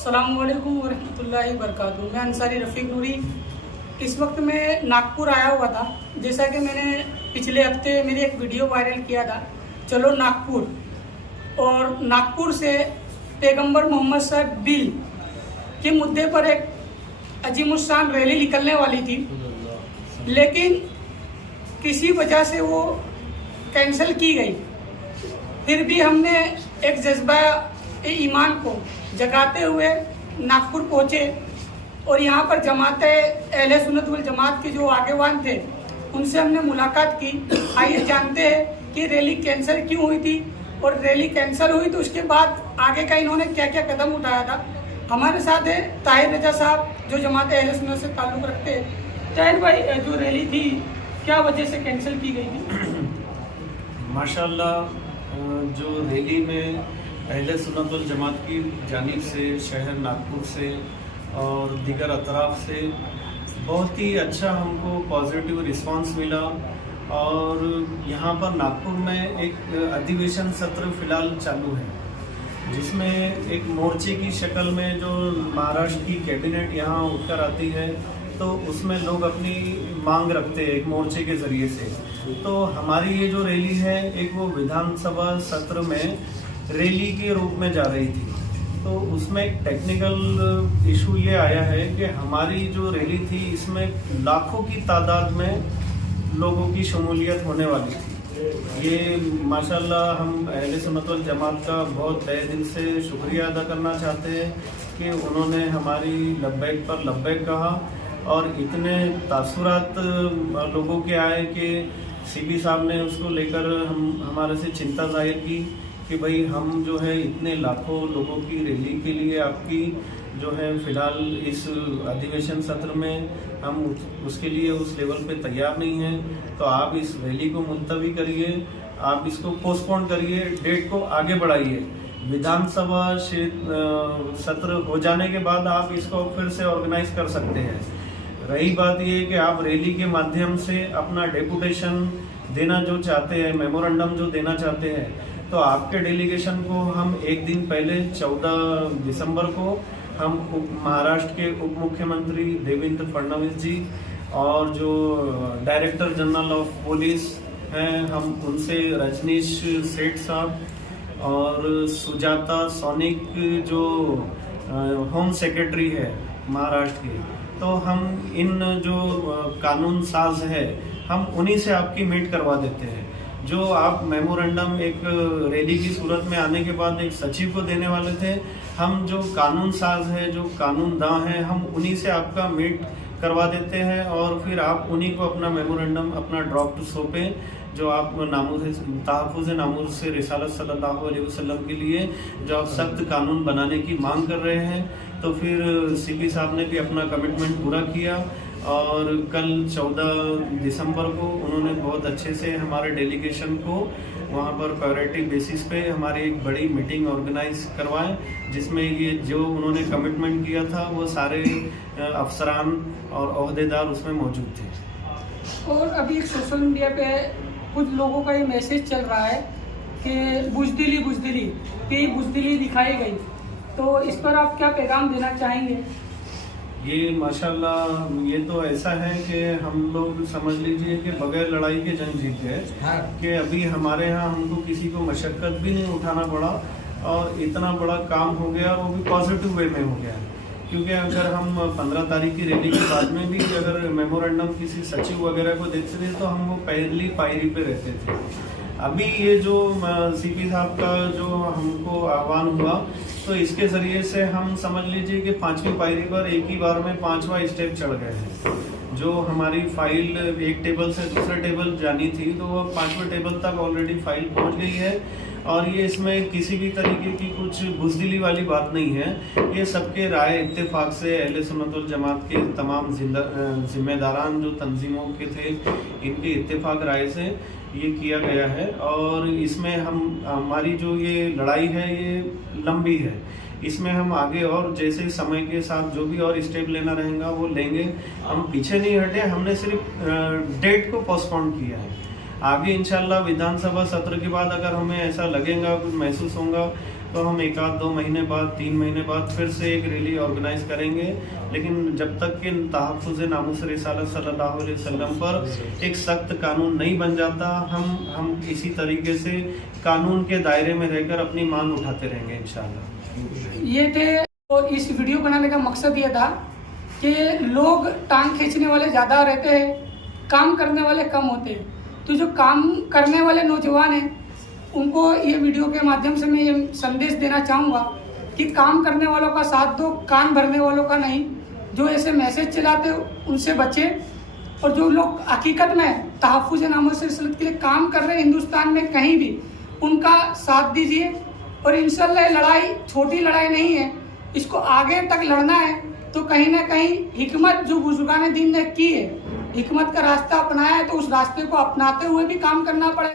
अस्सलामुअलैकुम वरहमतुल्लाहि वबरकातुहू। मैं अंसारी रफ़ीक नूरी इस वक्त मैं नागपुर आया हुआ था। जैसा कि मैंने पिछले हफ्ते मेरी एक वीडियो वायरल किया था, चलो नागपुर, और नागपुर से पैगंबर मोहम्मद साहब बिल के मुद्दे पर एक अजीमुशान रैली निकलने वाली थी, लेकिन किसी वजह से वो कैंसिल की गई। फिर भी हमने एक जज्बा ईमान को जगाते हुए नागपुर पहुँचे और यहाँ पर जमात अहले सुन्नत वल जमात के जो आगेवान थे उनसे हमने मुलाकात की। आइए जानते हैं कि रैली कैंसिल क्यों हुई थी, और रैली कैंसिल हुई तो उसके बाद आगे का इन्होंने क्या क्या कदम उठाया था। हमारे साथ है ताहिर रजा साहब, जो जमात अहले सुन्नत से ताल्लुक़ रखते हैं। ताहिर भाई, जो रैली थी क्या वजह से कैंसिल की गई थी? माशाल्लाह, जो रैली में अहले सुन्नत वल जमात की जानिब से शहर नागपुर से और दीगर अतराफ से बहुत ही अच्छा हमको पॉजिटिव रिस्पांस मिला। और यहाँ पर नागपुर में एक अधिवेशन सत्र फिलहाल चालू है, जिसमें एक मोर्चे की शक्ल में जो महाराष्ट्र की कैबिनेट यहाँ उठकर आती है, तो उसमें लोग अपनी मांग रखते हैं एक मोर्चे के ज़रिए से। तो हमारी ये जो रैली है, एक वो विधानसभा सत्र में रैली के रूप में जा रही थी। तो उसमें एक टेक्निकल इशू ये आया है कि हमारी जो रैली थी, इसमें लाखों की तादाद में लोगों की शमूलियत होने वाली थी। ये माशाल्लाह हम अहले सुन्नत वल जमात का बहुत तहे दिल से शुक्रिया अदा करना चाहते हैं कि उन्होंने हमारी लब्बैक पर लब्बैक कहा, और इतने तासुरात लोगों के आए कि सीबी साहब ने उसको लेकर हमारे से चिंता जाहिर की कि भाई हम जो है इतने लाखों लोगों की रैली के लिए आपकी जो है फ़िलहाल इस अधिवेशन सत्र में हम उसके लिए उस लेवल पे तैयार नहीं हैं, तो आप इस रैली को मुलतवी करिए, आप इसको पोस्टपोन करिए, डेट को आगे बढ़ाइए। विधानसभा सत्र हो जाने के बाद आप इसको फिर से ऑर्गेनाइज कर सकते हैं। रही बात ये कि आप रैली के माध्यम से अपना डेपुटेशन देना जो चाहते हैं, मेमोरेंडम जो देना चाहते हैं, तो आपके डेलीगेशन को हम एक दिन पहले 14 दिसंबर को हम महाराष्ट्र के उप मुख्यमंत्री देवेंद्र फडणवीस जी और जो डायरेक्टर जनरल ऑफ पुलिस हैं, हम उनसे रजनीश सेठ साहब और सुजाता सोनिक जो होम सेक्रेटरी है महाराष्ट्र के, तो हम इन जो कानून साज है, हम उन्हीं से आपकी मीट करवा देते हैं। जो आप मेमोरेंडम एक रैली की सूरत में आने के बाद एक सचिव को देने वाले थे, हम जो कानून साज है, जो कानूनदां हैं, हम उन्हीं से आपका मीट करवा देते हैं, और फिर आप उन्हीं को अपना मेमोरेंडम अपना ड्राफ्ट सौंपें, जो आप तहफ़्फ़ुज़ नामूर से रिसालत सल्लल्लाहु अलैहि वसल्लम के लिए जो आप सख्त कानून बनाने की मांग कर रहे हैं। तो फिर सीपी साहब ने भी अपना कमिटमेंट पूरा किया, और कल 14 दिसंबर को उन्होंने बहुत अच्छे से हमारे डेलीगेशन को वहाँ पर प्रायोरिटी बेसिस पे हमारी एक बड़ी मीटिंग ऑर्गेनाइज करवाएं, जिसमें ये जो उन्होंने कमिटमेंट किया था वो सारे अफसरान और ओहदेदार उसमें मौजूद थे। और अभी एक सोशल मीडिया पे कुछ लोगों का ये मैसेज चल रहा है कि बुज़दिली दिखाई गई, तो इस पर आप क्या पैगाम देना चाहेंगे? ये माशाल्लाह, ये तो ऐसा है कि हम लोग समझ लीजिए कि बगैर लड़ाई के जंग जीत गए। कि अभी हमारे यहाँ हमको किसी को मशक्क़त भी नहीं उठाना पड़ा, और इतना बड़ा काम हो गया, वो भी पॉजिटिव वे में हो गया। क्योंकि अगर हम 15 तारीख की रैली के बाद में भी अगर मेमोरेंडम किसी सचिव वगैरह को देते थे, तो हम वो पहली पायरी पे रहते थे। अभी ये जो सीपी साहब का जो हमको आह्वान हुआ, तो इसके ज़रिए से हम समझ लीजिए कि 5वीं पायरी पर एक ही बार में 5वां स्टेप चढ़ गए हैं। जो हमारी फाइल एक टेबल से दूसरे टेबल जानी थी, तो वो 5वें टेबल तक ऑलरेडी फाइल पहुंच गई है। और ये इसमें किसी भी तरीके की कुछ बुज़दिली वाली बात नहीं है। ये सबके राय इत्तेफाक से अहले सुन्नत वल जमात के तमाम जिम्मेदारान जो तंजीमों के थे, इनके इत्तेफाक राय से ये किया गया है। और इसमें हमारी जो ये लड़ाई है, ये लंबी है। इसमें हम आगे और जैसे समय के साथ जो भी और स्टेप लेना रहेगा वो लेंगे। हम पीछे नहीं हटे, हमने सिर्फ डेट को पोस्टपोन किया है। आगे इंशाल्लाह विधानसभा सत्र के बाद अगर हमें ऐसा लगेगा, कुछ महसूस होगा, तो हम 1-2 महीने बाद, 3 महीने बाद फिर से एक रैली ऑर्गेनाइज करेंगे। लेकिन जब तक कि तहफ़्फ़ुज़ नामूस रिसालत सल्लल्लाहु अलैहि वसल्लम पर एक सख्त कानून नहीं बन जाता, हम इसी तरीके से कानून के दायरे में रहकर अपनी मांग उठाते रहेंगे इंशाअल्लाह। ये थे, और इस वीडियो बनाने का मकसद ये था कि लोग टांग खींचने वाले ज़्यादा रहते हैं, काम करने वाले कम होते हैं। तो जो काम करने वाले नौजवान हैं उनको ये वीडियो के माध्यम से मैं ये संदेश देना चाहूँगा कि काम करने वालों का साथ दो, कान भरने वालों का नहीं। जो ऐसे मैसेज चलाते उनसे बचे, और जो लोग हकीकत में तहफ़्फ़ुज़ नामूस रिसालत के लिए काम कर रहे हैं हिंदुस्तान में कहीं भी, उनका साथ दीजिए। और इंशाअल्लाह लड़ाई छोटी लड़ाई नहीं है, इसको आगे तक लड़ना है तो कहीं ना कहीं हिकमत जो बुजुर्गान दीन ने की है, हिकमत का रास्ता अपनाया है, तो उस रास्ते को अपनाते हुए भी काम करना पड़ेगा।